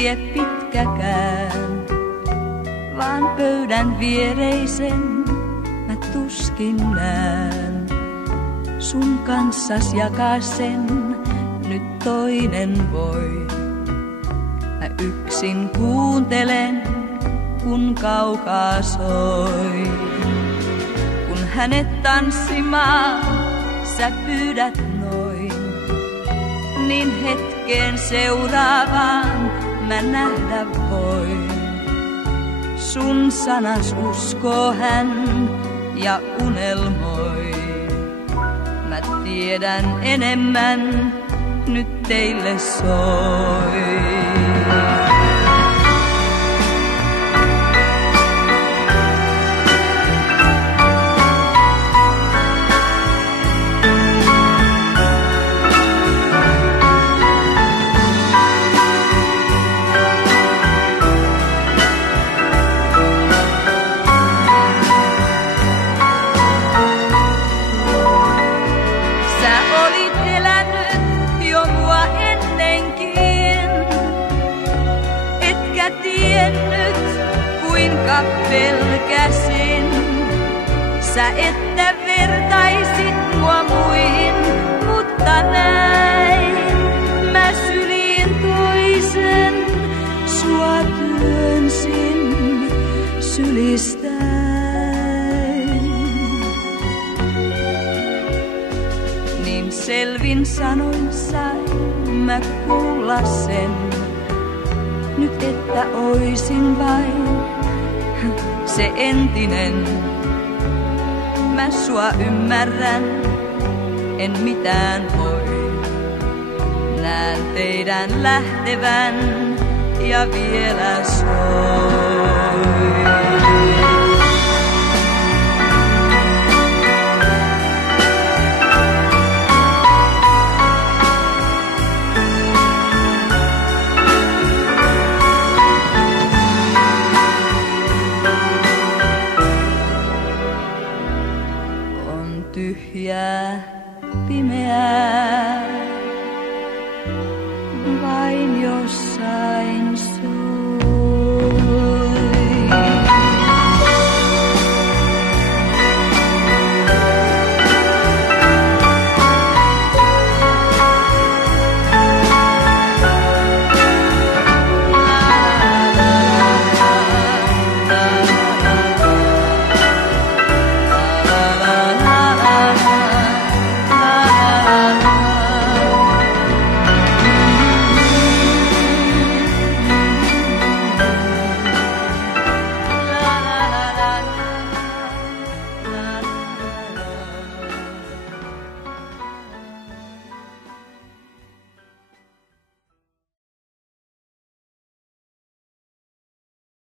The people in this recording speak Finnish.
tie pitkäkään, vaan pöydän viereisen mä tuskin näen. Sun kanssas jakaa sen nyt toinen voi. Mä yksin kuuntelen, kun kaukaa soi. Kun hänet tanssimaan sä pyydät noin, niin hetkeen seuraavaan mä nähdä voin. Sun sanas uskoo hän ja unelmoi. Mä tiedän enemmän, nyt teille soi. Kuinka pelkäsin, sä että vertaisit mua muihin, mutta näin mä syliin toisen, sua työnsin sylistäin. Niin selvin sanoin sain mä kuulla sen, nyt että oisin vain se entinen. Mä sua ymmärrän, en mitään voi. Näen teidän lähtevän ja vielä soi.